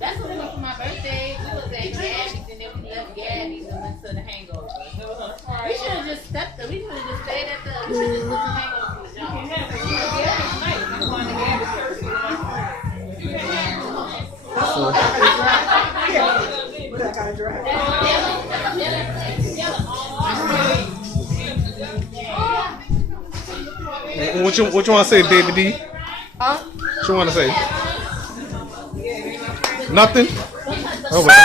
That's what we went for my birthday. We was at Gabby's and then we left Gabby's and went to the hangover. We should have just stepped there. We should have just stayed at the. We should just went to hangover for the job. What you want to say, Baby D? Huh? What you want to say? Nothing? Oh, well.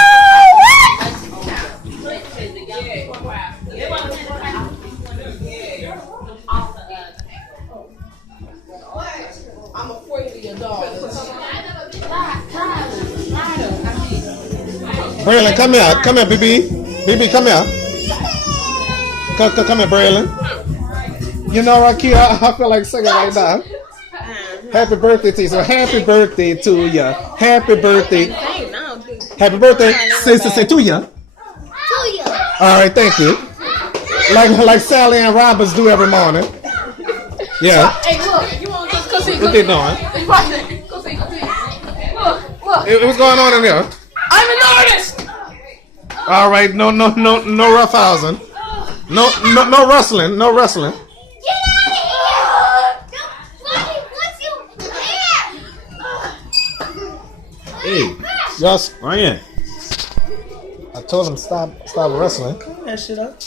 I'm afraid of your dog. Braylon, come here. Come here, BB. BB, come here. Come here, Braylon. You know, Rakia, I feel like singing right now. Happy birthday to you. So happy birthday to you. Happy birthday. Happy birthday. Say to you. All right, thank you. Like Sally and Roberts do every morning. Yeah. Hey, look, you want to just go see? What they doing? Go see. Look. What's going on in there? I'm an artist. All right, no roughhousing. No wrestling. No wrestling. Hey, y'all, Ryan. I told him stop wrestling. Clean that shit up.